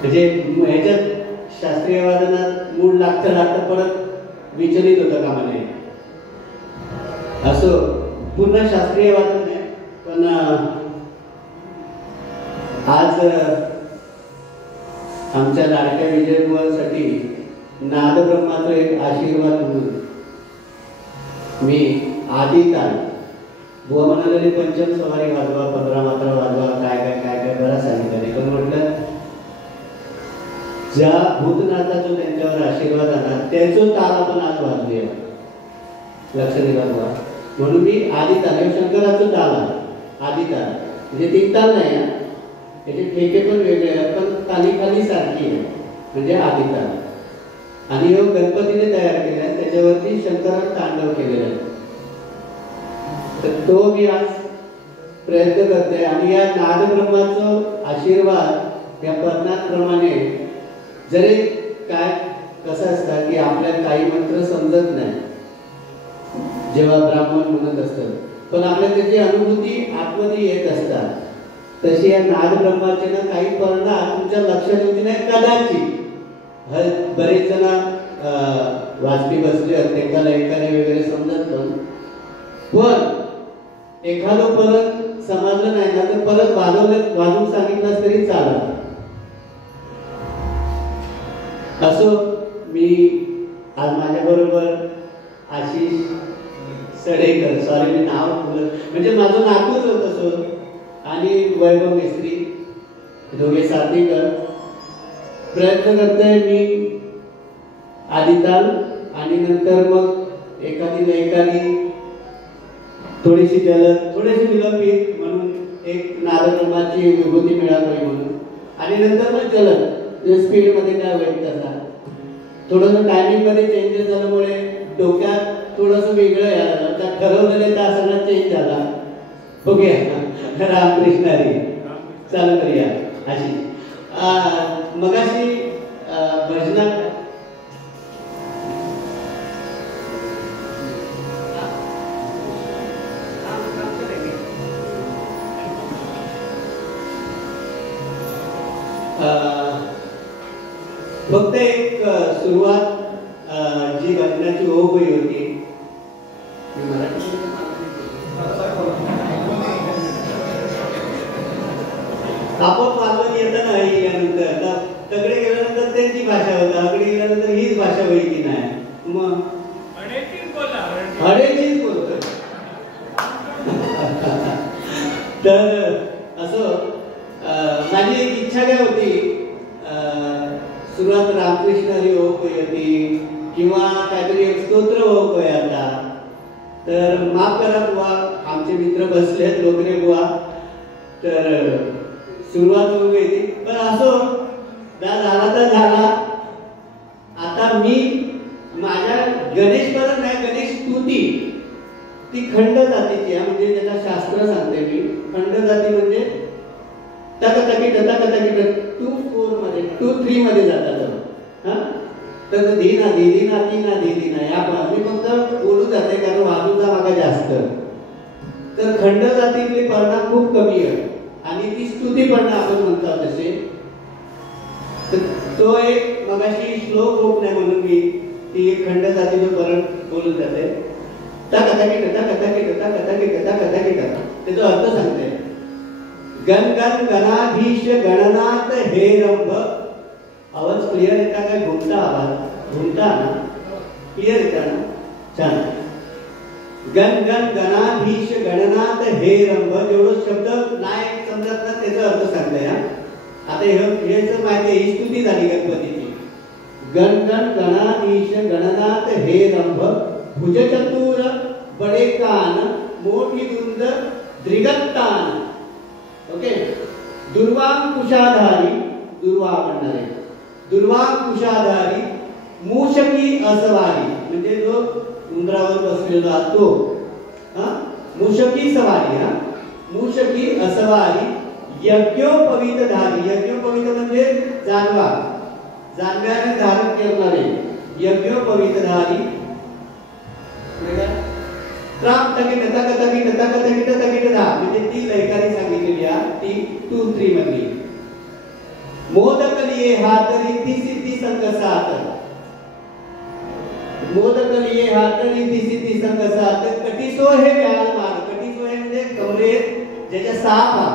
म्हणजे ह्याच्यात शास्त्रीय वादनात मूळ लागतं परत विचलित होतं कामा नये. असो पूर्ण शास्त्रीय वादन आहे, पण आज आमच्या लाडक्या विजयकुमारसाठी नादब्रह्माचा एक आशीर्वाद म्हणून मी आधी ताल बुवा म्हणाले पंचम सवारी वाजवा, 15 मात्रा वाजवा, काय काय काय काय बरा सांगितलं. पण म्हटलं ज्या भूतनाथाचा जो त्यांच्यावर आशीर्वाद आला त्याचो ताल आपण आज वाजवूया. लक्ष दिला बुवा. म्हणून मी आधी ताल शंकराचं ताल आधी ताल म्हणजे 3 ताल नाही ना, त्याचे ठेके पण वेगळे आहेत, पण ताली खाली सारखी आहे म्हणजे आधी ताल. आणि योग गणपतीने तयार केला आहे, त्याच्यावरती शंकराने तांडव केलेला आहे. तर तो मी आज प्रयत्न करते. आणि या नादब्रह्माचा आशीर्वाद या पद्माप्रमाणे जरी काय कसं असतं की आपल्याला काही मंत्र समजत नाही जेव्हा ब्राह्मण म्हणत असतात, पण आपल्याला त्याची अनुभूती आतमध्ये येत असतात. तशी या नादब्रह्माचे ना काही पर्ण तुमच्या लक्षात येत नाही कदाचित. बरेच जण वाजवी बसले एकाला एकाने वगैरे समजत, पण एखादं परत समजलं नाही ना तर परत वाजवून सांगितलं तरी चालत. असो मी आज माझ्याबरोबर आशिष सडेकर, सॉरी मी नाव म्हणजे माझं नातूच होतं सो, आणि वैभव मिस्त्री दोघे साथीकर. प्रयत्न करतोय मी आदिताल आणि नंतर मग एखादी थोडीशी जलद थोडीशी विलंबित म्हणून एक नादब्रह्माची विभूती मिळाली म्हणून, आणि नंतर मग जलद स्पीड मध्ये काय होईल तसा थोडंसं टायमिंग मध्ये चेंजेस झाल्यामुळे डोक्यात थोडंसं वेगळं यायला त्या ठरवलेले तासाला चेंज झाला. बघूया रामकृष्ण हरी चालू करूया. अशी मगाशी भजनात फक्त एक सुरुवात जी भजनाची ओघ होती आपण मालवण येतं नाही यानंतर तगडे गेल्यानंतर त्यांची भाषा होता, अकडे गेल्यानंतर हीच भाषा होईल की नाही, मग हडेचीच बोलतो. तर असं माझी एक इच्छा काय होती, सुरुवात रामकृष्ण हरी ओळख होती किंवा काहीतरी एक स्तोत्र ओळख होय आता, तर माफ करा बुवा आमचे मित्र बसले आहेत लोकरे बुवा, तर सुरुवात होऊ येते. पण असो झाला तर झाला. आता मी माझ्या गणेश परत नाही, गणेश स्तुती ती खंड जातीची आहे, म्हणजे त्याला शास्त्र सांगते मी. खंड जाती म्हणजे तकतकीट 2-4 मध्ये 2-3 मध्ये जातात. तर धीना धीना तीना धीना या मी फक्त बोलू जाते कारण वाजूचा मागा जास्त. तर खंड जातीतले परिणाम खूप कमी आहे आणि ती स्तुती पण आपण म्हणतो तसे. तो एक मगाशी श्लोक होत नाही म्हणून मी ती एक खंड जातीचं परत बोलून जाते. तकतकीट त्याचा अर्थ सांगते. गण गण गणाधीश गणनाथ हे रंभ. आवाज क्लिअर येता काय? घुमता आवाज घुमता ना, क्लिअर येता ना, छान. गण गण गणाधीश गणनाथ हे रंभ. जेवढं शब्द नाही समजत ना त्याचा अर्थ सांगते. आता हेच माहिती ही स्तुती झाली गणपतीची. गण गण गणाधीश गणनाथ हे रंभ. भुजचतुर बडे कान मोठी दुंद द्रिगत्तान. ओके. दुर्वांकुशाधारी, दुर्वा म्हणणारे, दुर्वांकुशाधारी मूषकी असवारी म्हणजे जो उंदरावर बसलेला तो. मूषकी सवारी. मूषकी असवारी. यज्ञोपवीतधारी. यज्ञोपवीत म्हणजे जानवा, जानव्याने धारण करणारे. यज्ञोपवीतधारी. त्राम तकिट तक तकिट तक तकिट तकिट धा म्हणजे ती लयकारी सांगितलेली आहे ती 2-3 मध्ये. मोदकली लिए हात रिद्धी सिद्धी संग साथ, मोदक लिए हात रिद्धी सिद्धी संग साथ, कटिसो हे व्याल माल, कटिसो हे म्हणजे कमरेत ज्याच्या साप हा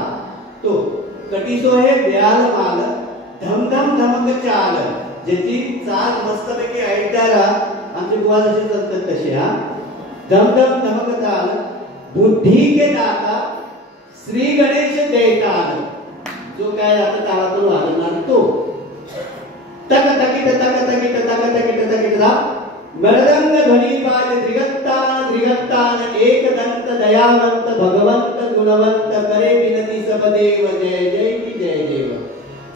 तो, कटिसो हे व्याल माल, धमधम धमक चाल, ज्याची चाल मस्तपैकी ऐकदार आमचे बुवा जसे चालतात तसे हा, धमधम धमक चाल, बुद्धी के दाता श्री गणेश देताल, जो काय आता तालातून वाजवणार तो, तक तकिट तक तकिट तक तकिट तकिट दा मृदंग ध्वनी बाज त्रिगत्तान त्रिगत्तान एक दंत दयावंत भगवंत गुणवंत करे विनती सबदेव जय जय की जय देव,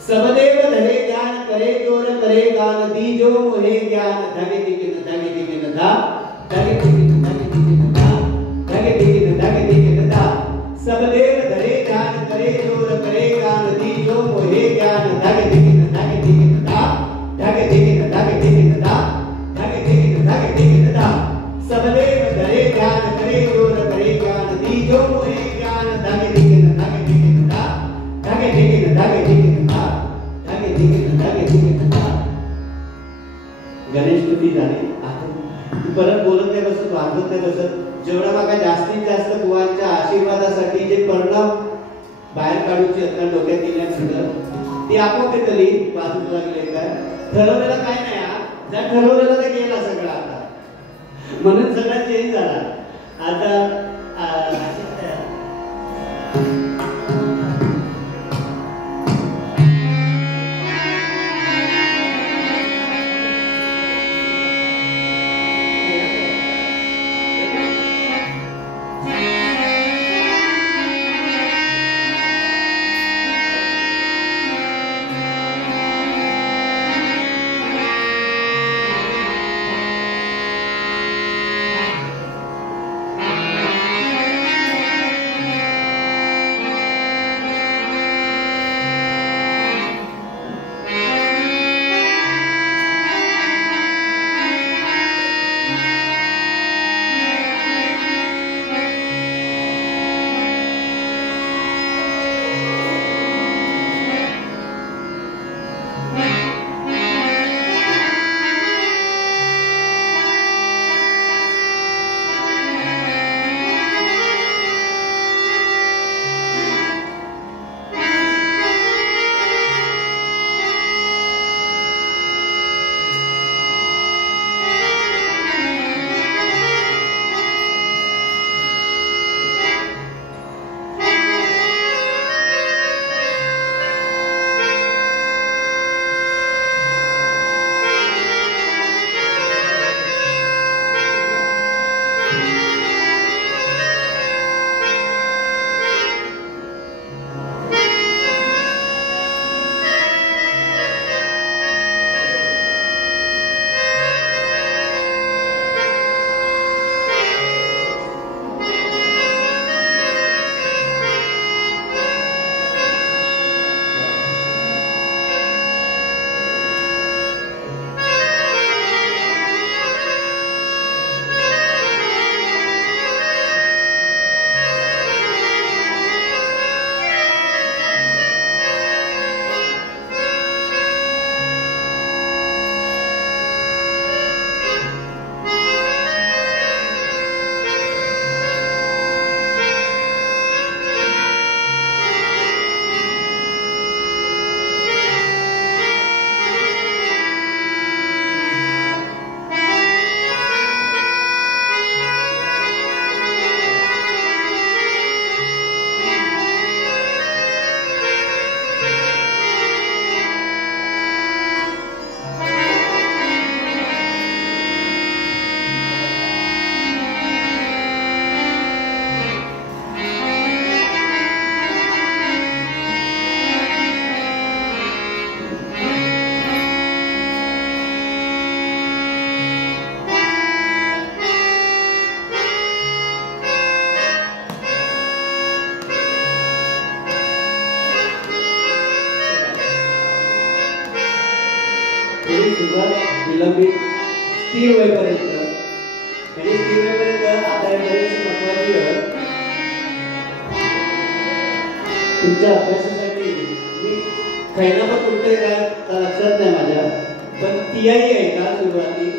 सबदेव धरे ज्ञान करे जोर करे गान, दीजो मोहे ज्ञान धगे दिगिन धा धगे दिगिन धा धगे दिगिन धा, सबदेव धरे ज्ञान करे जोर करे गान, दीजो मोहे ज्ञान धगे दिगिन धा धगे दिगिन धा धगे दिगिन धा, सबदेव धरे ज्ञान करे जोर करे गान, दीजो मोहे ज्ञान धगे दिगिन धा धगे दिगिन धा धगे दिगिन धा. गणेश स्तुती झाली. परत बोलत नाही बसत, वाजत नाही बसत. जेवढा मागा जास्तीत जास्त बुवांच्या आशीर्वादासाठी जे परिणाम बाहेर काढूची असतात डोक्यात गेल्यानंतर ती आपोआप येतली बाजूला गेले काय ठरवलेलं काय नाही हा, जर ठरवलेलं तर गेला सगळं आता, म्हणून सगळं चेंज झाला आता. विलंबित स्थिर होईपर्यंत म्हणजे स्थिर होईपर्यंत आता बरीच महत्वाची तुमच्या अभ्यासासाठी मी खैनापत कुठे काय तियारी आहे का सुरुवाती?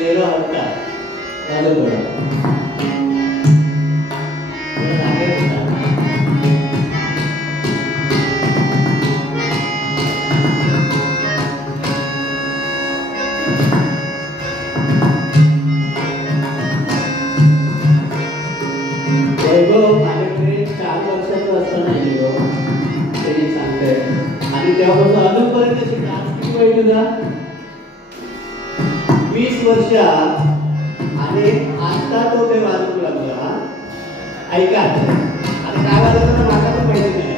मेरो हट्टा चालू करा. तेव्हापासून अजूनपर्यंत शिका. किती वय तुझा? 20 वर्ष. आणि आता तो ते वाजवू लागला. ऐका आता काय वाजवताना माझा पण माहिती नाही.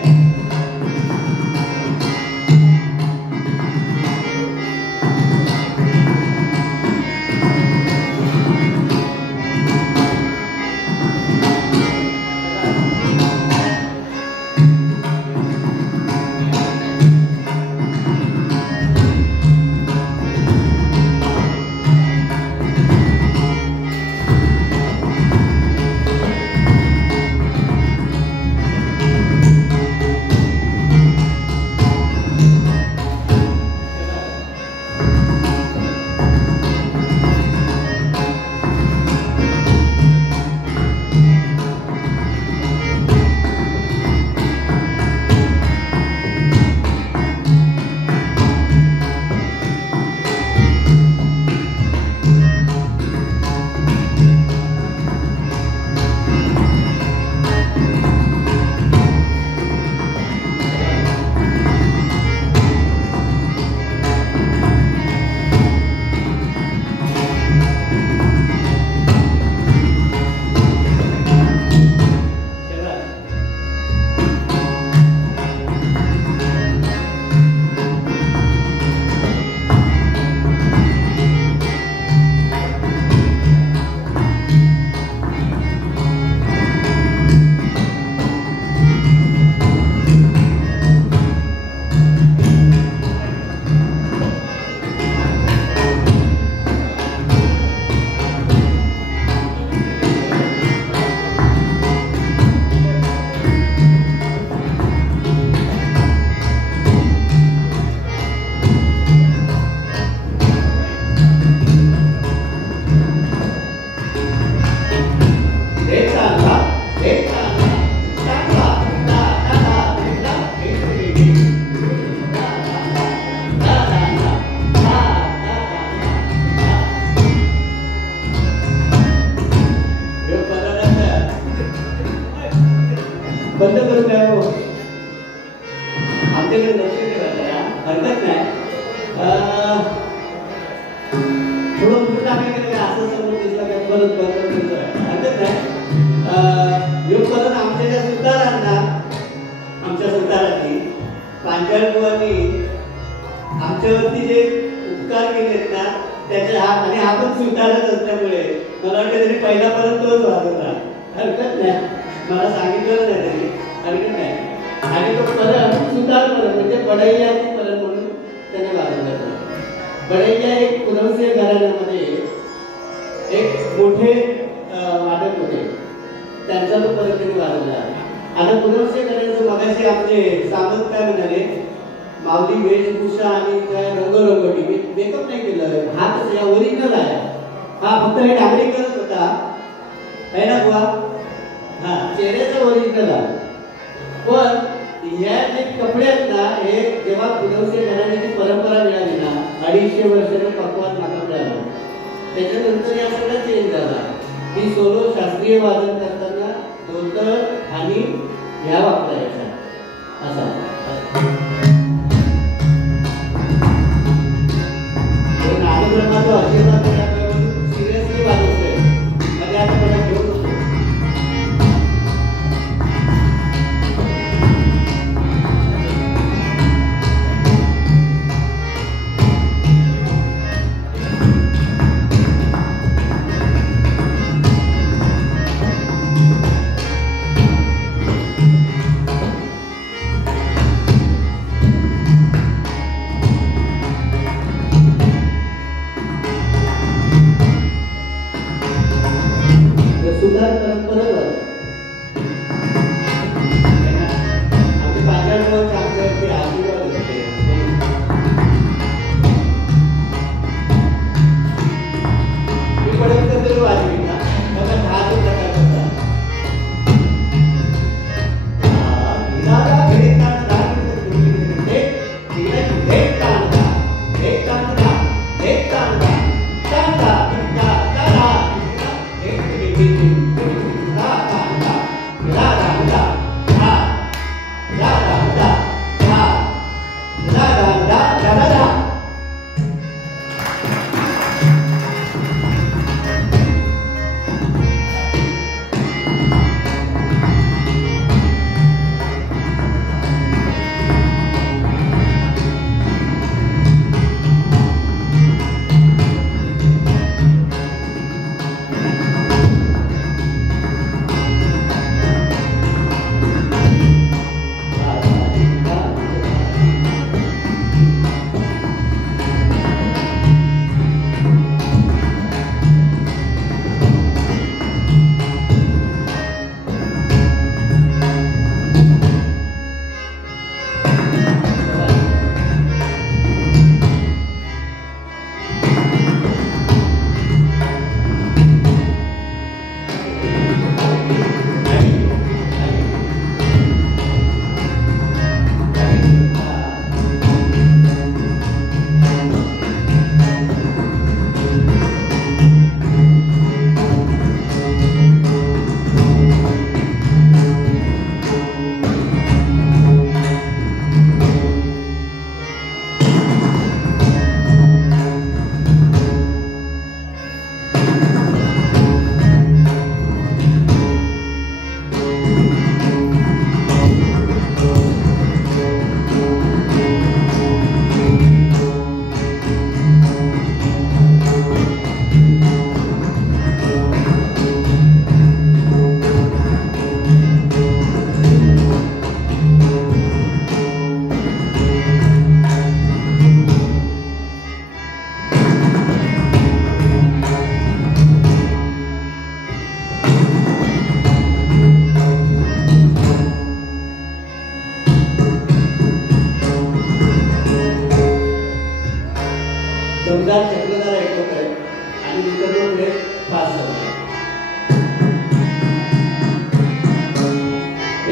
बंद करू काय हो? आमच्याकडे लक्ष ठेवायला हरकत नाही. थोडं पुढे टाकायचं का असं समोर दिसला काय परत बंद हरकत नाही. योग परत आमच्या ज्या सुतारांना आमच्या सुतारांनी पांचाळकुवांनी आमच्यावरती जे उपकार केलेत ना त्याचे आणि हा पण सुतारच असल्यामुळे मला वाटतं तरी पहिल्यापर्यंत तोच वाजवता. हरकत नाही, मला सांगितलं नाही तरी हरकत नाही. आणि तो परत सुतार परत म्हणजे बडैयाची परत म्हणून त्याने वाजवला. बडैया एक पुरवसे घराण्यामध्ये एक मोठे वादक होते, त्यांचा तो परत त्यांनी वाजवला. आता पुरवसे घराण्याचं मगाशी आमचे सामंत काय म्हणाले, माऊली वेशभूषा आणि काय रंगरंगोटी मेकअप नाही केलं, हा तसं या ओरिजिनल आहे. हा फक्त हे डांगरी करत होता आहे ना बुवा. हा चेहऱ्याचा ओरिजिनल आहे. पण ह्या जे कपडे आहेत ना हे जेव्हा पुरवसे घराण्याची परंपरा मिळाली ना 250 वर्षाने पक्वात नाका मिळाला, त्याच्यानंतर या सगळं चेंज झाला. ही सोलो शास्त्रीय वादन करताना धोतर आणि ह्या वापरायचा असा. नादब्रह्माचा आशीर्वाद सिरियसली वाजवतोय म्हणजे आता मला घेऊन होतो. सुधार परंपरेवर आम्ही पांचाळकुवा आमच्यावरती आशीर्वाद होते. मी पर्यंत तरी वाजवी ना मला 10 प्रकार होता.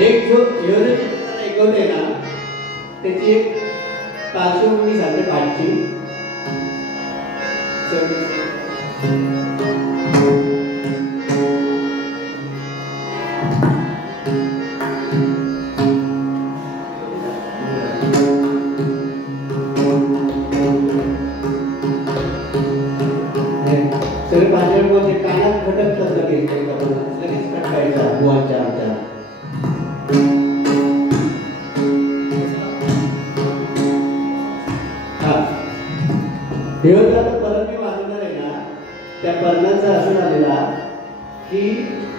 एक जो चित्रकला ऐकवते ना त्याची एक पार्श्वभूमी सांगते पाठची. सगळे पाण्यामध्ये कानात खटकतात लगेच खटकायचा बुवांच्या आमच्या. देवदाचा परत मी वाजवणार आहे ना त्या पर्णाचा असं झालेला की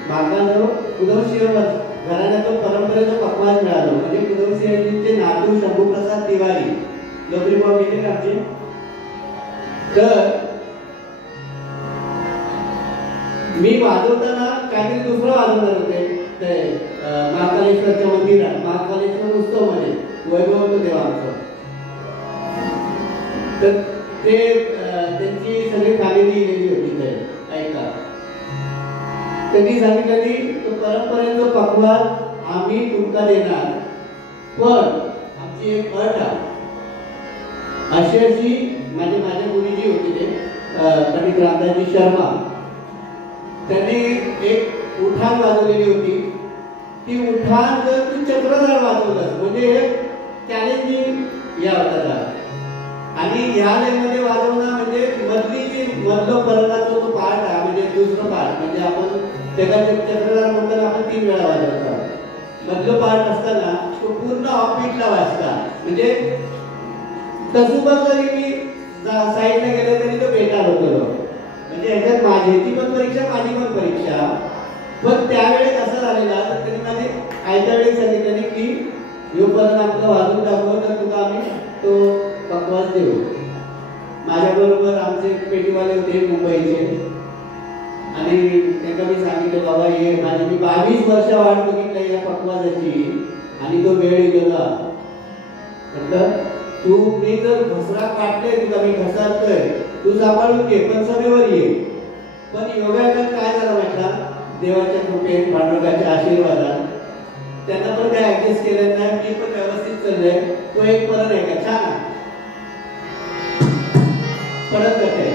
मागानो कुदवसिंह घराण्याचा परंपरेचा पक्वान मिळालं. म्हणजे कुदवसिंहजींचे नातू शंभूप्रसाद तिवारी लोकरी भाऊ गेले का आमचे. तर मी वाजवताना काहीतरी दुसरं वाजवणार होते ते महाकालेश्वरच्या मंदिरात महाकालेश्वर उत्सव मध्ये वैभव देवा आमचं. तर ते त्यांची सगळी फॅमिली गेलेली होती ते ऐका. त्यांनी सांगितलं परंपरेचं पक्वान आम्ही तुमका देणार पण आमची एक अट आहे. अशी माझ्या गुरुजी होते ते पंडित रामदासजी शर्मा. त्यांनी एक उठाण वाजवलेली होती. ती उठाण जर तू चक्रधार वाजवलंस म्हणजे चॅलेंजिंग या होता. आणि या लेमध्ये वाजवणं म्हणजे मधली जी मधलं पर्णाचा जो पार्ट आहे म्हणजे दुसरं पार्ट म्हणजे आपण त्याला चक्रधार म्हणताना आपण 3 वेळा वाजवतो. मधलं पार्ट असताना तो पूर्ण ऑफबीटला वाजता. म्हणजे तसुबर जरी मी साईडला गेलो तरी तो बेकार होतो. म्हणजे याच्यात माझी पण परीक्षा माझी पण परीक्षा. पण त्यावेळेस असं झालेला तर त्यांनी माझे आयत्या वेळेस सांगितलं की योपर्यंत आपलं वाजून टाकलं तर तुला आम्ही तो पक्वास देऊ. माझ्याबरोबर आमचे पेटीवाले होते मुंबईचे आणि त्यांना मी सांगितलं बाबा हे माझी मी 22 वर्ष वाट बघितली या पक्वासाची आणि तो वेळ गेला. म्हटलं तू मी जर घसरा काढले तुला मी घसरतोय तू सांभाळून घे पण समेवर ये. पण योगायोगात काय झालं म्हटला देवाच्या कृपेत पांडुरंगाच्या आशीर्वादात त्यांना पण काय ऍडजस्ट केलं नाही. मी पण व्यवस्थित चाललंय. तो एक परत आहे का छान परत आहे.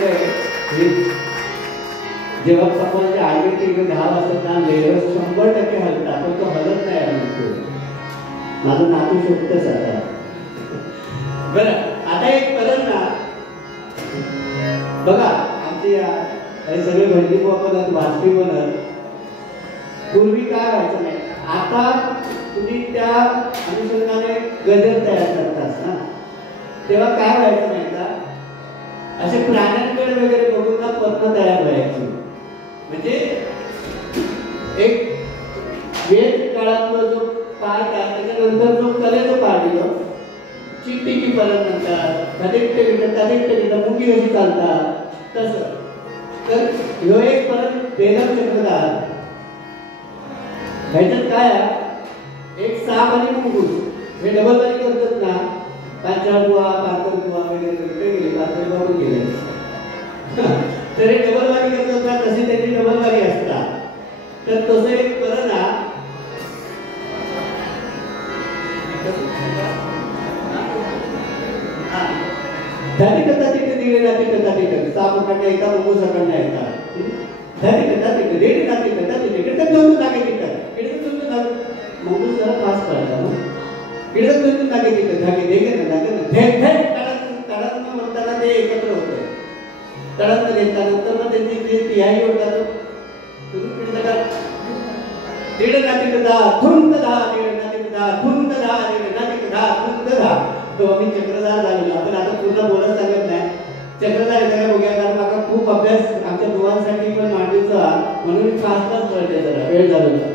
सांगितलंय की जेव्हा सपोज आर्मी 10 वाजता लेअर 100% हलता पण तो हलत नाही आहे. माझं नातू शोधतच आता. बरं आता एक परत ना बघा आमची हे सगळे भजनी बनत वाजवी बनत पूर्वी काय व्हायचं नाही. आता तुम्ही त्या अनुषंगाने गजर तयार करतास ना तेव्हा काय व्हायचं नाही का असे प्राण्यांकडे वगैरे बघून ना पत्र तयार व्हायची. म्हणजे एक वेद काळातला जो पार्ट आहे त्याच्यानंतर जो कलेचा पार्ट येतो चिट्टी की परत म्हणतात कधीकधी मुंगी कशी चालतात तसं. तर ह्यो एक परत बेदम चक्रधार ह्याच्यात काय आहे एक साप आणि मुंगूस हे डबल वारी करतात ना. पांचाळ बुवा पातळ बुवा वगैरे गेले पातळ बुवा पण गेले तर हे डबल वारी करतात ना तशी त्यांची डबल वारी असतात. तर तसं एक परत ना धनी कथा तिथे दिले जाते कथा तिथे सापकडनं येतात मुंगूसाकडनं येतात. धनी कथा तिथे दिले जाते कथा तिथे इकडे दोन नागे तिथं इकडे दोन नागे मुंगूस जरा फास्ट करतात इकडे दोन नागे तिथं धागे देगे ना नागे धे धे तडत म्हणताना ते एकत्र होतं. तडत घेतल्यानंतर मग त्यांची जे तिहाई होतात तुम्ही इकडे का दीड नाती कथा धुंद धा दीड नाती कथा धुंद धा दीड नाती कथा धुंद धा. तो आम्ही चक्रधार झालेला पण आता पूर्ण बोलत सांगत नाही. चक्रधार एखाद्या बघूया कारण माझा खूप अभ्यास आमच्या दोघांसाठी पण मांडीचा म्हणून फास्ट फास्ट कळते जरा वेळ झाला.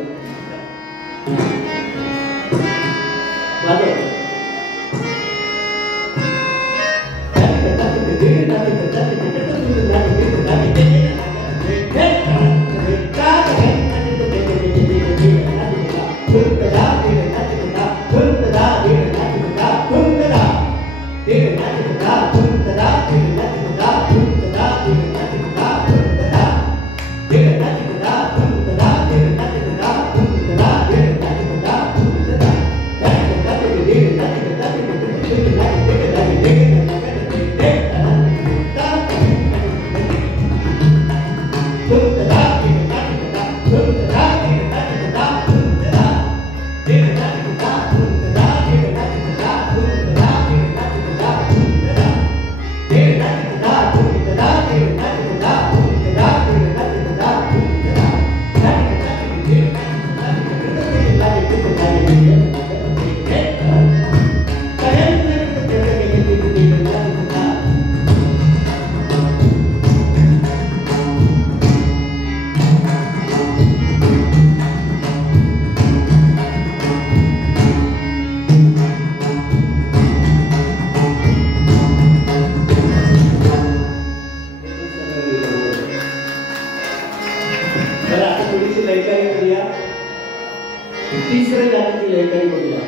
तिसरे जातीची लयकारी बघूया.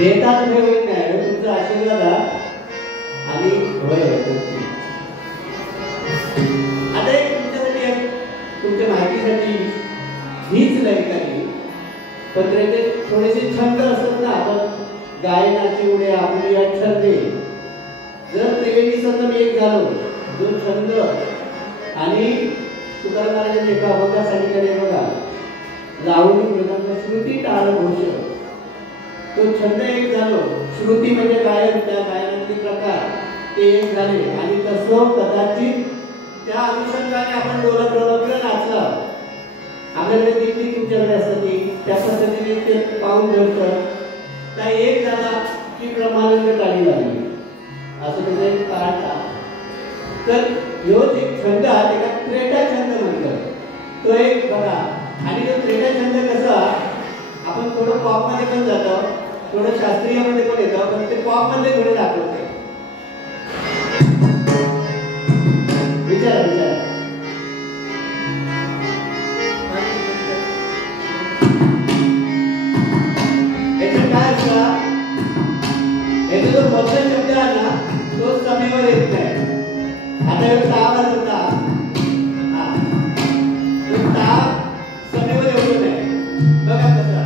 देतात हे होत नाही, तुमचा आशीर्वाद आणि होय आता एक तुमच्यासाठी तुमच्या माहितीसाठी हीच लयकारी पण त्याचे थोडेसे छंद असतात ना, आपण गायनाचे उडे आपली या छंदे जर त्रिवेणी संगम एक झालो जो छंद आणि तुकाराम महाराजांनी एका अभंगात सांगितलेले बघा, लावणी मृदंग श्रुती टाळ घोष, तो छंद एक झालो, श्रुती म्हणजे गायन, त्या गायनाचे प्रकार ते एक झाले आणि तसं कदाचित त्या अनुषंगाने आपण डोलत डोलत नाचला, आपल्याकडे दिंडी तुमच्याकडे असते त्या पद्धतीने ते पाहून घडतं, त्या एक झाला की ब्रह्मानंद टाळी लागली असं त्याचं एक कारण आहे. तर ह्योच एक छंद आहे त्याला त्रेटा छंद म्हणतात, तो एक बघा. आणि तो त्रेटा छंद कसा आपण थोडं पॉप मध्ये पण जातो, थोडं शास्त्रीय मध्ये पण येतो, पण ते पॉप मध्ये थोडं दाखवते. विचारा विचारा याचं काय असतं, याचा जो बद्ध शब्द आहे ना तो समेवर येत नाही. आता एक ताव होता, हा तो ताव समेवर येतो नाही, बघा कसं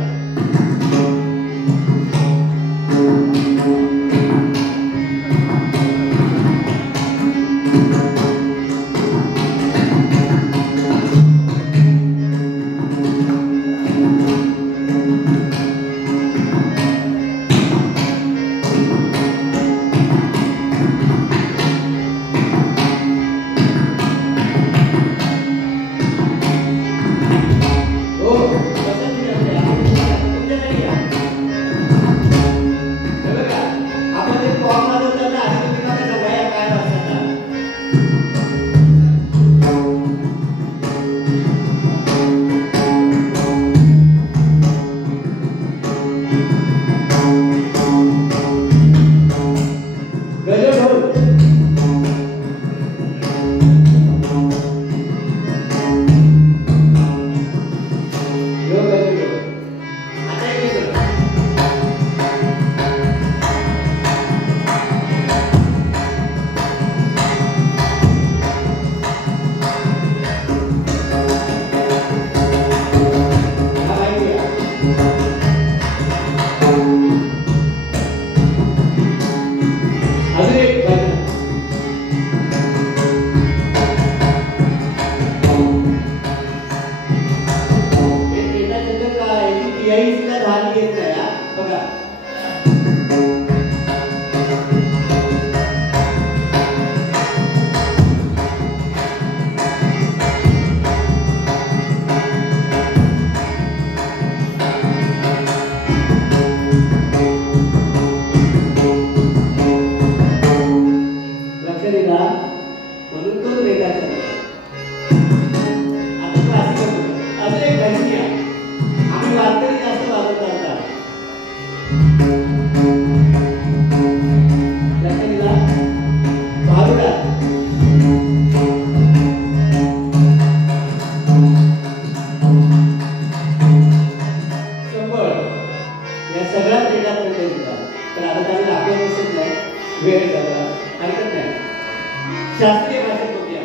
शास्त्रीय भाषेत बघूया.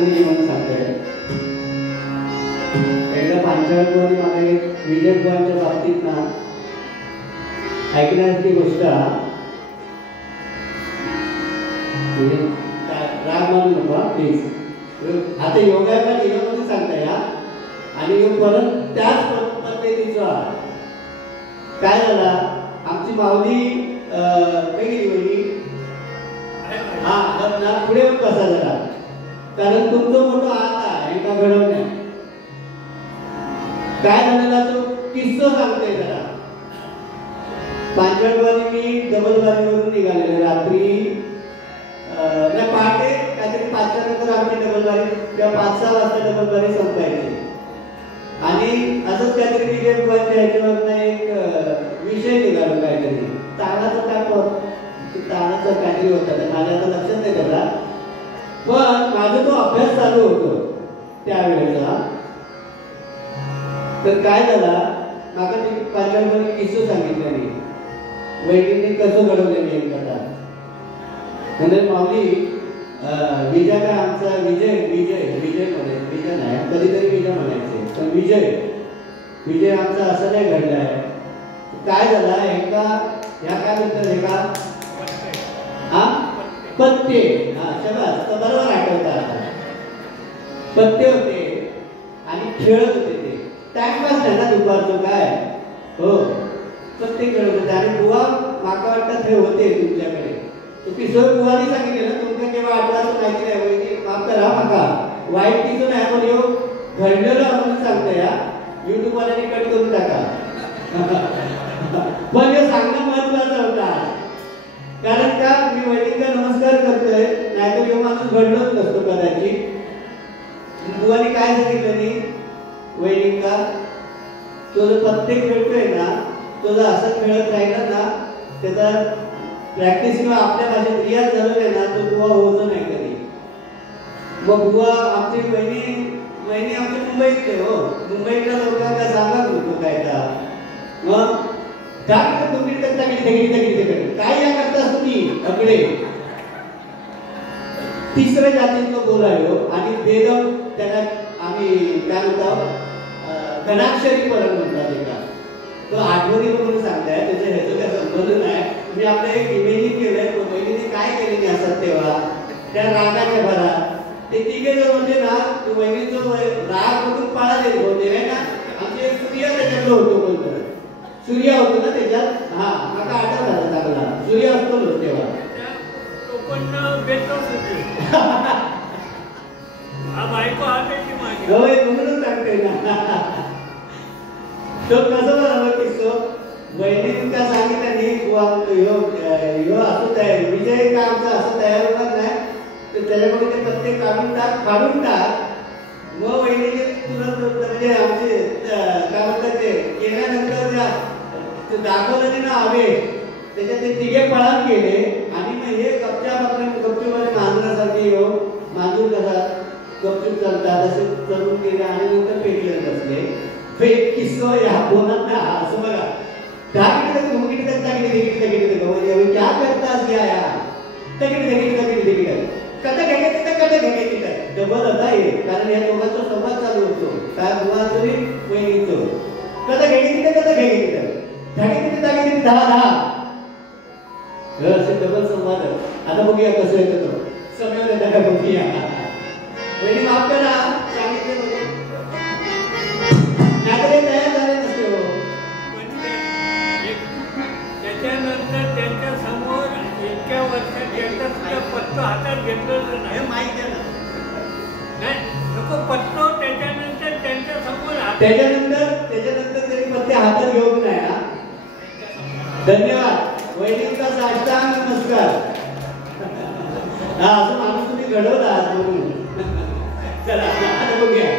आठवणी म्हणून सांगताय. एकदा पांचाळमध्ये मला एक विजय बुवांच्या बाबतीत ना ऐकण्याची गोष्ट राग मानू नका प्लीज. आता योगाला गेलो म्हणून सांगताय हा. आणि परत त्याच पद्धतीचा काय झाला आमची माऊली काही गेली हा पुढे बसा जरा, कारण तुमचं मोठं हात आहे का घडवण्या. काय झालेला तो किस्सा सांगते जरा. पांचाळवाडी मी डबलवाडीवरून निघालेले रात्री पहाटे काहीतरी 5च्या नंतर आमची डबलवाडी किंवा 5-6 वाजता डबलवाडी संपायची. आणि असंच काहीतरी विजय बुवांच्या ह्याच्यावर एक विषय निघालो काहीतरी ताणाचं ताणाचं काहीतरी होता तर माझ्या आता लक्षात नाही त्याला. पण माझा तो अभ्यास चालू होतो त्यावेळेला. तर काय झाला मागा ती पांचाळमध्ये किस्सा सांगितलेली वैदिकने कसं घडवलेली एक कथा. म्हणजे माऊली विजय का आमचा विजय नाही कधीतरी विजय म्हणायचे पण विजय आमचा असं नाही घडलाय. काय झाला एका ह्या काय म्हणतात एका पत्ते शबास तर बरोबर आठवतात. पत्ते होते आणि खेळत होते ते टाइमपास नाही ना दुपारचं काय हो पत्ते खेळत होते. आणि बुवा माका वाटतं ते होते तुमच्याकडे किशोर बुवानी सांगितले ना तुमच्या केव्हा आठवलं माहिती नाही वैदिक माफ करा माका वाईट किसून आहे पण योग घडलेलं आपण सांगतो या युट्यूब वाल्याने कट करून टाका. पण हे सांगणं महत्वाचं होता कारण का मी वैदिकला नमस्कार करतोय नाहीतर योग माणूस घडलोच नसतो कदाचित. बुवानी काय सांगितलं नाही वैदिकला तो जो पत्ते खेळतोय ना तो जर असं खेळत राहिला ना त्याचा प्रॅक्टिस किंवा आपल्या भाषेत रियाज झालेला ना तो बुवा होत नाही कधी. मग बुवा आमची वहिनी आमच्या मुंबईतले हो मुंबईतल्या लोकांना सांगा होतो काय का मग काय तुम्ही काय या करतास तुम्ही अकडे तिसऱ्या जातीतलं बोलायो आणि वेदम त्याला आम्ही काय म्हणतो घनाक्षरी परम म्हणतात एका तो आठवणी म्हणून सांगताय त्याचं ह्याचं काय संबंध नाही. मी आपलं एक इमेजिंग केलंय बहिणीने काय केलेली असतात तेव्हा त्या रागाच्या भरात ते तिघे जर म्हणजे ना तो बहिणीचं राग बघून पळाले होते आहे ना. आमचे सूर्य त्याच्यातलं होतो कोणतं सूर्य होतो ना त्याच्यात हा माका आठवत झाला चांगला सूर्य असतो तेव्हा म्हणून सांगते ना तो कसं झालं किस्सो वैदिक का सांगितलं असं तयार विजय का आमचा असं तयार होणार नाही तर त्याच्यामध्ये ते पत्ते काढून टाक मग वैदिक तुरंत म्हणजे आमचे काय म्हणतात ते केल्यानंतर दाखवलं ना आवेश त्याच्यात ते तिघे पळात गेले आणि मग हे गपचूपमध्ये मांजरासारखे मांजूर कसा गपचूप चालतात असे चढून गेले आणि नंतर पेटले बसले. एक किस्सा या बोलत ना असं बघा क्या करतास या डबल होता आहे कारण या दोघांचा संवाद चालू होतो काय बुवा तरी वहिनीचं कथा घे असे डबल संवाद. आता बघूया कसं येतं तो समय का बघूया वहिनी माफ करा सांगितलं तयार झाले नसते हो. त्याच्यानंतर त्यांच्या समोर इतक्या वर्षात त्यांचा पत्तो हातात घेतलं नाही माहिती नाही नको पत्तो त्याच्यानंतर त्यांच्या समोर त्याच्यानंतर तरी पत्ते हातात घेऊन नाही ना. धन्यवाद वैदिकचा साष्टांग नमस्कार. हा असं माणूस तुम्ही घडवला आज बघून. चला आता बघूया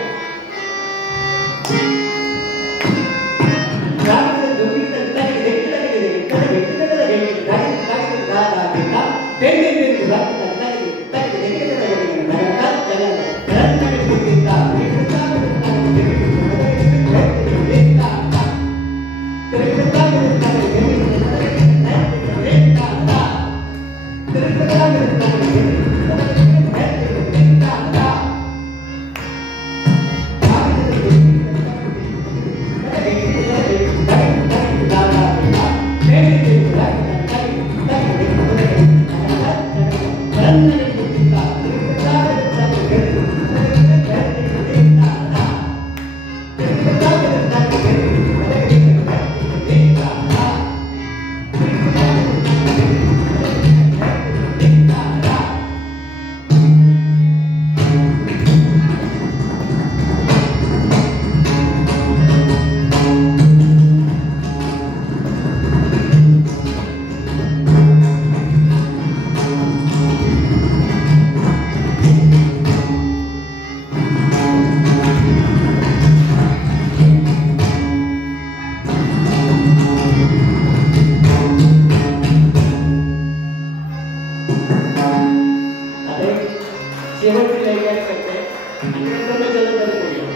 तयारी करते आणि नंतर मग जलदमध्ये बोलूया.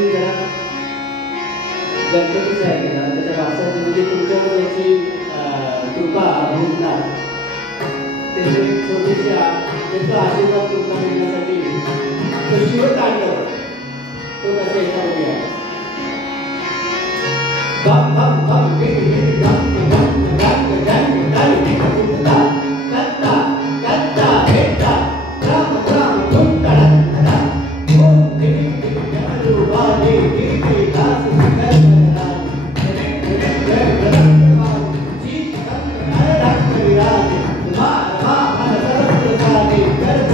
की जरा गणपतीचं आहे की ना त्याच्या वाचतात म्हणजे तुमच्यावर याची कृपा भूतनाथ त्याची छोटीशी त्याचा आशीर्वाद तुमचा मिळण्यासाठी तो शिवतांडव तो कसं एका उद्या बम बम बम गिरी गम गम गम गम दाई कुत्ता कत्ता कत्ता हेटा राम राम कुंडलंदा ओम गिरी गिरी जमलू वाले गिरी दास करना गिरी गिरी जी संग विराज मार मार सरस सागे कर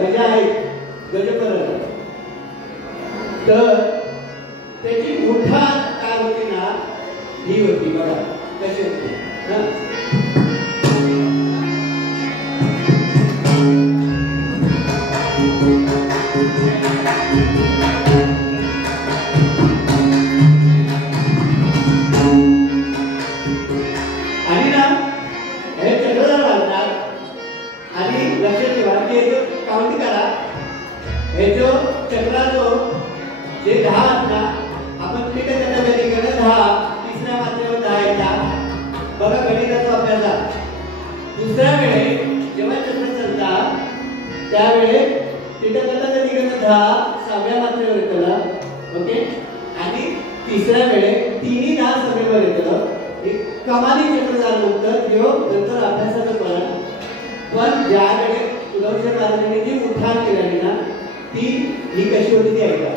गजा आहेत गजपरत, तर त्याची उठाण काय होती ना, ही होती बघा कशी होती ना. आणि ना हे चक्रधार वाजणार आणि लक्षात ठेवा की काउंट करा, हे जो चक्राचो जे 10 असणार आपण पीठ करता कधी 10 तिसऱ्या मात्रेवर 10 येतात बघा गणिताचा अभ्यासात. दुसऱ्या वेळे जेव्हा चक्र चालतात त्यावेळे पीठ करता कधी 10 सहाव्या मात्रेवर येतं. ओके, आणि तिसऱ्या वेळे तिन्ही 10 सहाव्यावर येतं. कमाली चक्रधार नंतर जो नंतर अभ्यासाचं पण ज्यावेळे तुलवशर राजाने जी उठाण केली ना ती ही कशी होती ती ऐका.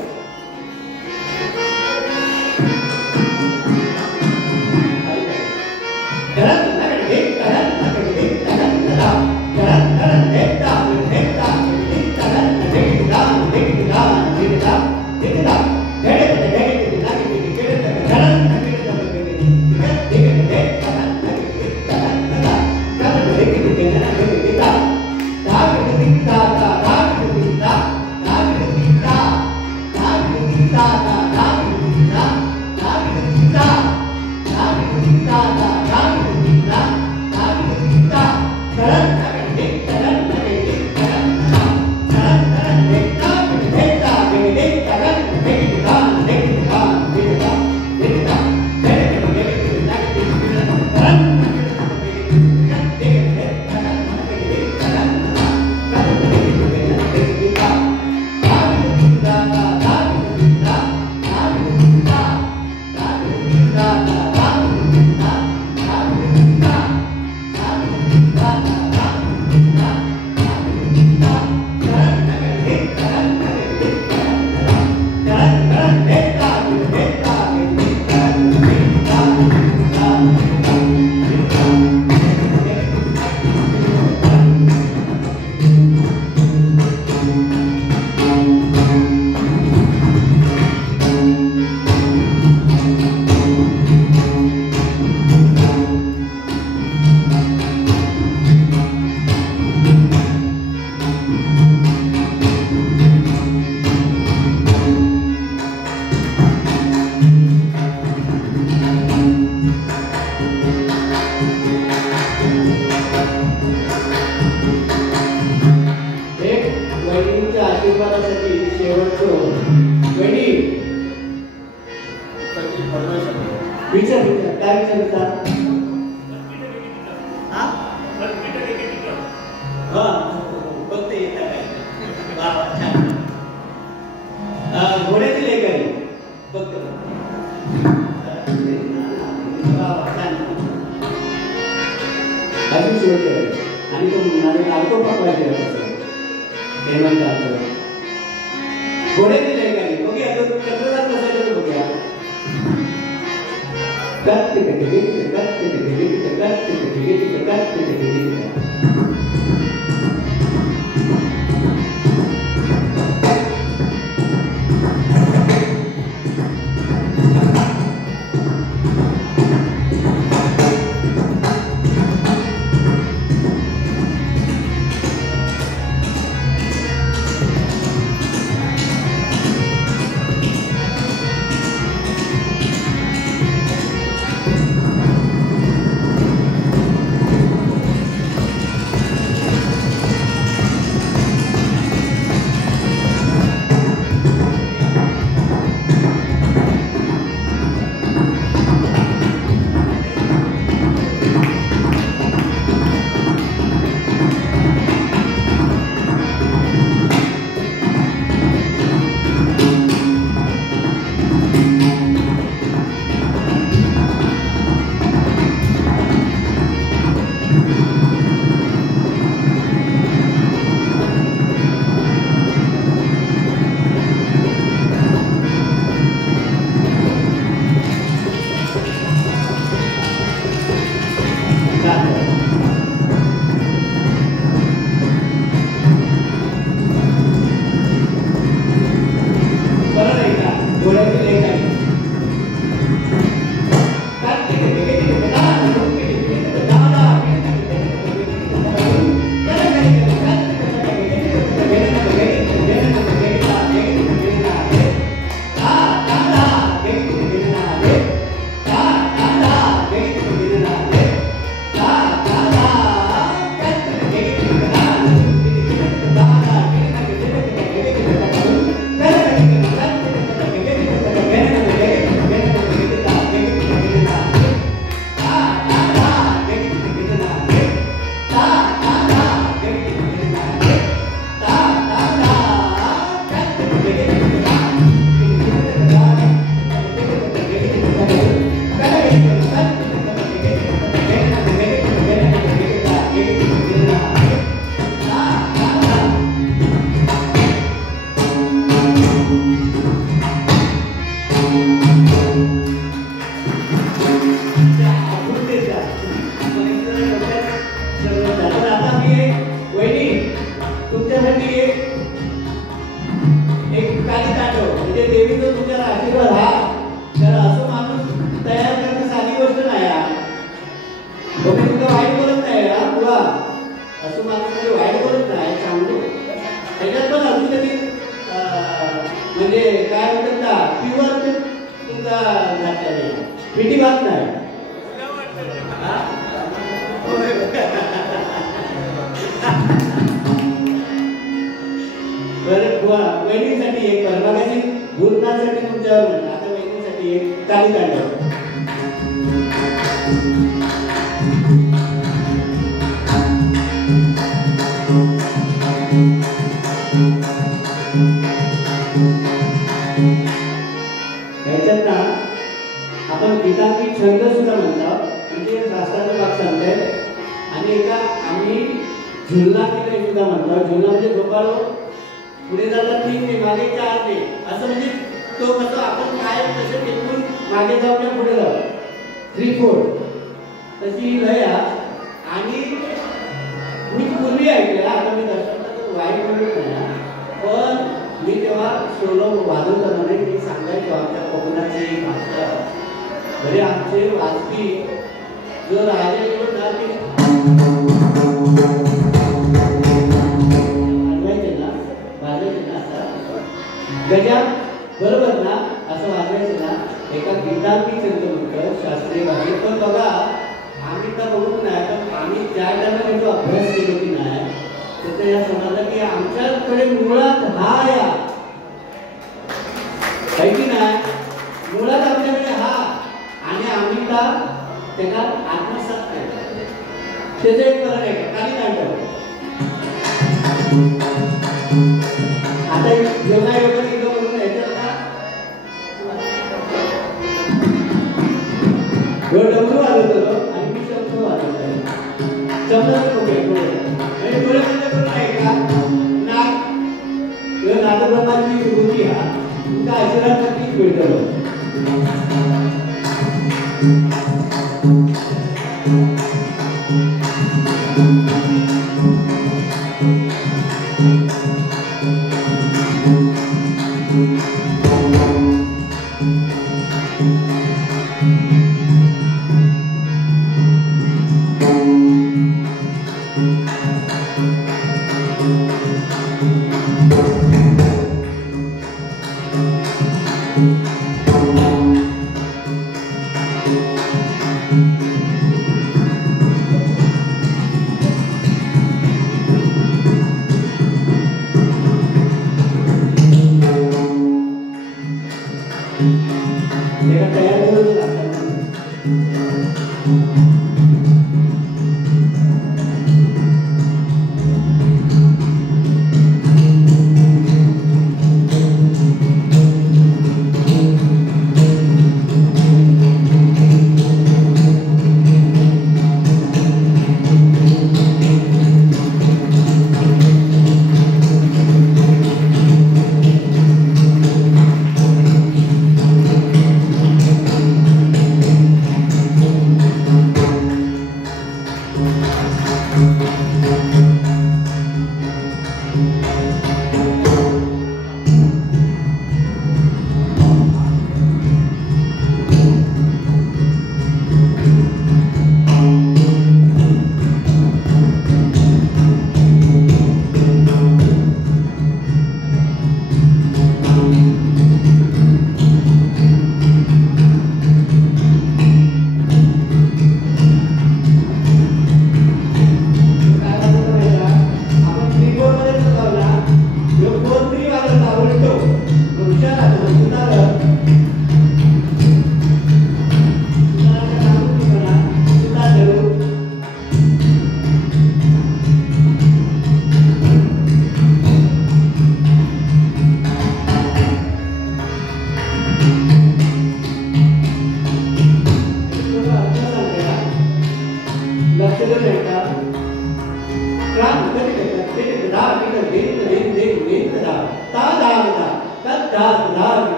आणि तो म्हणाले लाडको पकवायचे हे म्हणतात घोड्याची लेखारी. ओके, आता चक्रधार कसा बघूया. पद्धतीत म्हणजे काय म्हणतात ना प्युअर तुमचा घातला नाही पिठी भात नाही बरं वहिनीसाठी एक परमागाची भूतनासाठी तुमच्यावर म्हणतात आता वहिनीसाठी एक ताली तांडव ह्याच्यात ना आपण गीतांची छंद सुद्धा म्हणतो म्हणजे शास्त्राचा भाग सांगताय आणि एका आम्ही झुलना केलं सुद्धा म्हणतो झुलना म्हणजे झोपाळो पुढे जातात 3 ते मागे 4 ते असं म्हणजे तो कसं आपण काय तसं टिकून मागे जाऊ किंवा पुढे जाऊ 3-4 तशी लय आणि मी पूर्वी ऐकलं आता मी दर्शनात वाईट म्हणत नाही पण मी तेव्हा सोलो वाजवताना नाही मी सांगायचो आमच्या कोकणाची भाषा म्हणजे आमचे वाजवी जो राजा येतो ना ते वाजवायचे ना असं गजा बरोबर ना असं वाजवायचं ना एका गीतांनी चंद्रमुख शास्त्रीय भाषेत पण बघा आम्ही तर बघून नाही पण आम्ही ज्या टायमाला जो अभ्यास केलो की नाही तर या समजलं की आमच्याकडे मुळात हा या आहे की नाही मुळात आमच्याकडे हा आणि आम्ही का त्याला आत्मसात केलं त्याचं एक फरक आहे काही तांडव आता योगायोग निघो म्हणून याच्यात डमरू वाजवतो आणि मी शब्द वाजवतो म्हणजे डोळे बंद करून आहे का नाक किंवा नादप्रमाणची विभूती हा तुमच्या आशीर्वादासाठी भेटलो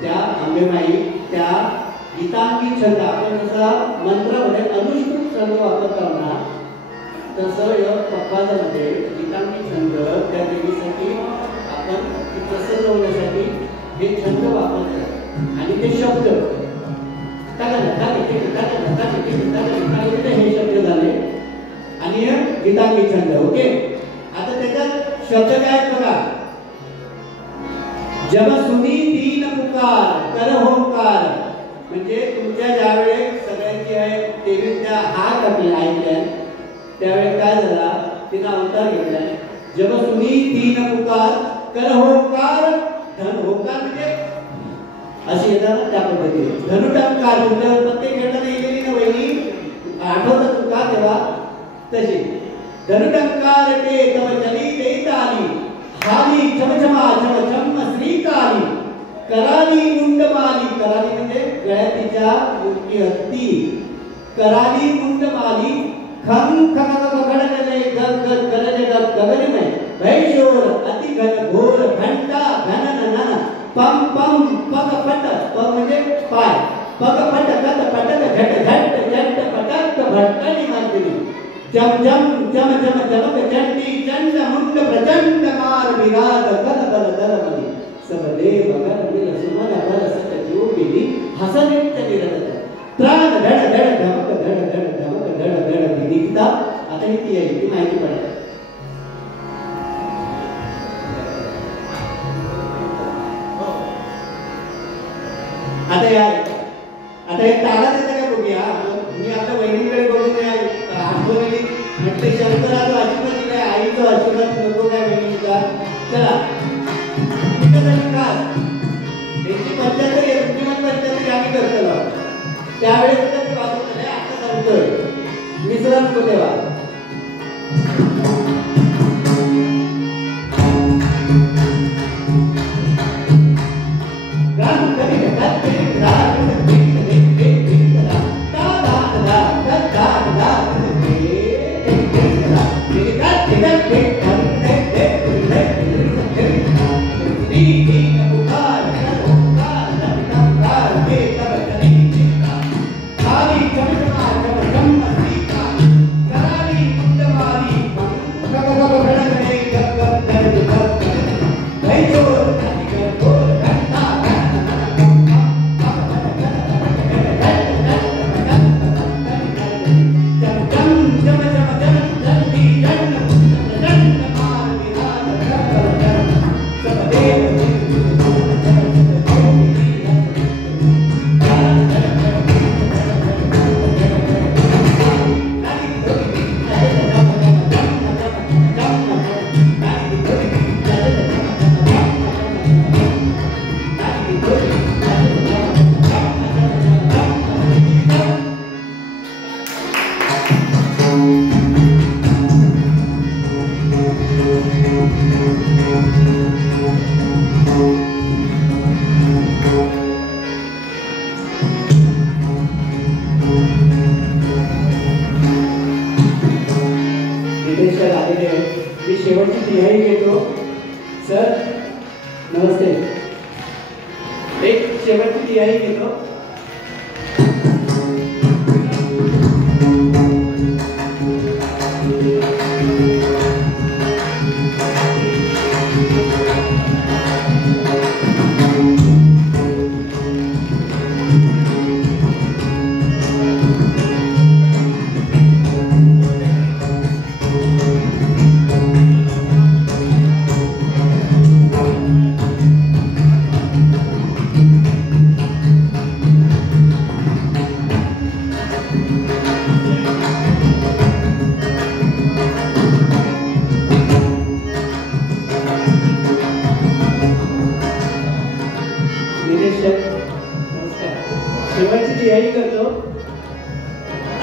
त्या अंबेमाई त्या गीतांगी छंद आपण जसा मंत्रामध्ये अनुष्ठुप छंद वापरतो ना तसं या पप्पामध्ये गीतांगी छंद त्या देवीसाठी आपण प्रसन्न होण्यासाठी हे छंद वापरतो आणि ते शब्द हे शब्द झाले आणि गीतांगी छंद. ओके, आता त्याच्यात शब्द काय बघा. जब सुनी दीन पुकार कर होकार, म्हणजे तुमच्या ज्यावेळेस सगळ्यांची आहे देवीच्या हात आपले ऐकल्या त्यावेळेस काय झाला, तिनं अवतार घेतलाय. जब सुनी दीन पुकार कर होकार, धन होकार म्हणजे अशी येतात त्या पद्धतीने. धनुटंकार तुमच्यावर प्रत्येक खेळता नाही गेली ना वहिनी, आठवतं तुका तेव्हा तशी. धनुटंकार ते तव चली देता आली, हाली चमचमा चमचम श्रीकाली, कराली मुंडमाली, कराली म्हणजे गळ्यातीच्या मुंडकी हत्ती, कराली मुंडमाली, खम खम गगनले गगन गगनमय भैशोर अति घन घोर घंटा घनन पम पम पग पट, पग म्हणजे पाय, पग पट कट पटक झट झट झट पटक भटकणी मारली, जम जम जम जम जमक चंडी चंड मुंड प्रचंड मार विराट कल बल दरमली, सब देव गर मिल सुमन बल सत जोगिनी हसनित्य निरत, त्राण धड धड धमक धड धड धमक धड धड निघता. आता ही ती आहे, ती माहिती पडते. आता एक ताला देता का बघूया. मी आपल्या बहिणीकडे बघून आठवणी म्हटले शंकराचा आशीर्वाद दिलाय, आईचा आशीर्वाद नको काय बहिणीचा. चला त्यांची पंचायतरी आहे, तुमची पण पंचायतरी आम्ही करतो त्यावेळेस ते वाचत नाही. आता सांगतोय मिश्रण को तेव्हा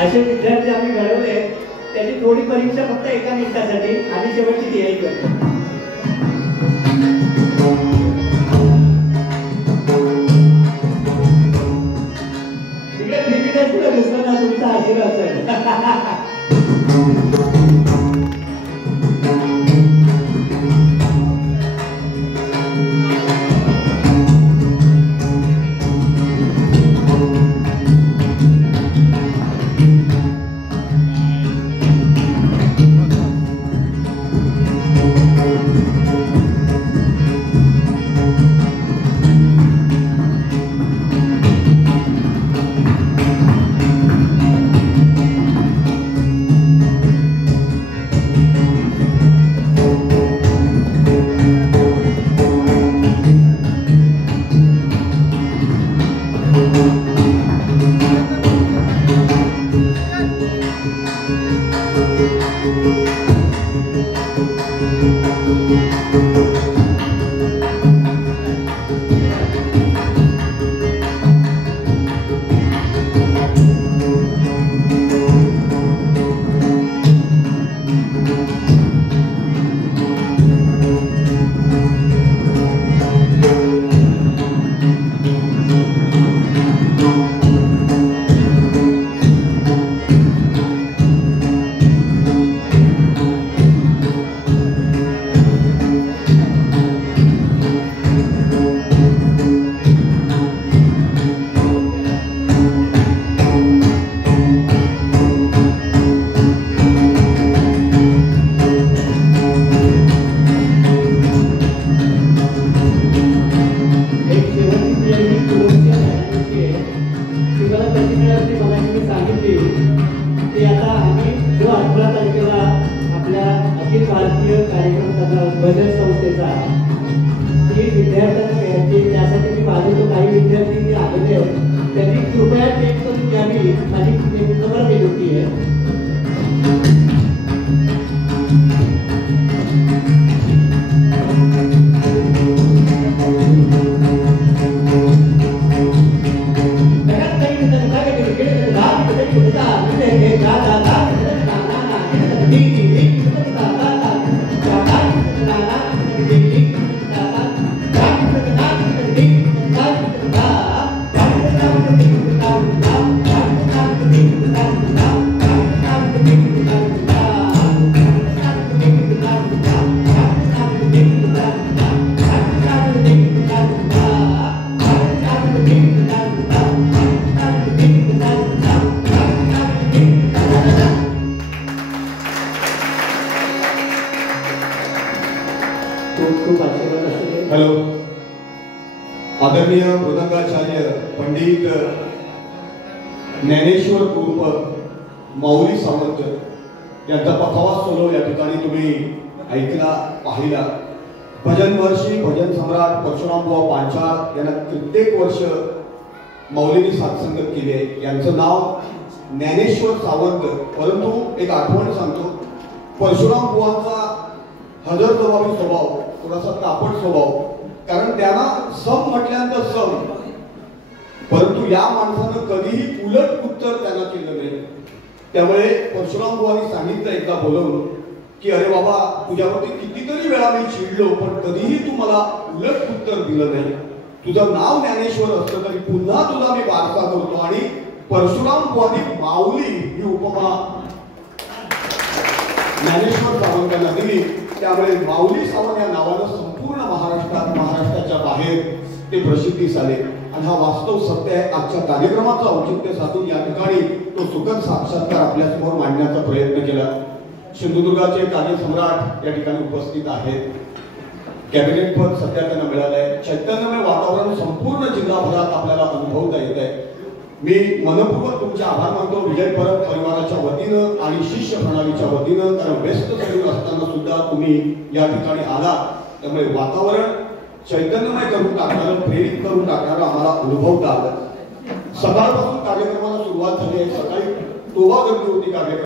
असे विद्यार्थी आम्ही घडवले, त्याची थोडी परीक्षा फक्त एका मिनिटासाठी आणि शेवटची तयारी करतो. तिकडे क्रिकेटच पुढे दिसतो ना, तुमचा आशीर्वाद असेल. बजेट संस्थेचा ती विद्यार्थ्यांना द्यायची, त्यासाठी मी बाजूला काही विद्यार्थी आलेले आहेत, त्यांनी कृपया चेक करून घ्यावी माझी नम्र विनंती आहे. हॅलो, आदरणीय मृदंगाचार्य पंडित ज्ञानेश्वर उर्फ माऊली सावंत यांचा पखावा सोलो या ठिकाणी तुम्ही ऐकला पाहिला. भजन महर्षी भजन सम्राट परशुरामबुवा पांचाळ यांना कित्येक वर्ष माऊलींनी साथसंगत केली आहे. यांचं नाव ज्ञानेश्वर सावंत. परंतु एक आठवण सांगतो, परशुरामबुवांचा हजरजबाबी स्वभाव, थोडासा तापट स्वभाव, कारण त्यांना सम म्हटल्यानंतर सम, परंतु या माणसानं कधीही उलट उत्तर त्यांना केलं नाही. त्यामुळे परशुरामबुवांनी सांगितलं एकदा बोलवून की अरे बाबा, तुझ्यावरती कितीतरी वेळा मी चिडलो, पण कधीही तू मला उलट उत्तर दिलं नाही. तुझं नाव ज्ञानेश्वर असलं तरी पुन्हा तुला मी वारसा करतो. आणि परशुरामबुवांनी माऊली ही उपमा ज्ञानेश्वर सावंतांना दिली. त्यामुळे माऊली सावंत या नावानं संपूर्ण महाराष्ट्राच्या बाहेर ते प्रसिद्धीस आले. आणि हा वास्तव सत्य आहे. आजच्या कार्यक्रमाचं औचित्य साधून या ठिकाणी तो सुखद साक्षात्कार आपल्यासमोर मांडण्याचा प्रयत्न केला. सिंधुदुर्गाचे कार्यसम्राट या ठिकाणी उपस्थित आहेत. कॅबिनेट पद सध्या त्यांना मिळालंय. चैतन्यमय वातावरण संपूर्ण जिल्हाभरात आपल्याला अनुभवता येत आहे. मी मनपूर्वक तुमचे आभार मानतो विजय परब परिवाराच्या वतीनं आणि शिष्य प्रणालीच्या वतीनं, कारण व्यस्त शरीर असताना सुद्धा तुम्ही या ठिकाणी आला. त्यामुळे वातावरण चैतन्यमय करून टाकणारं, प्रेरित करून टाकणारं आम्हाला अनुभवता आलं. सकाळपासून कार्यक्रमाला सुरुवात झाली आहे. सकाळी तोबा गर्दी होती कार्यक्रम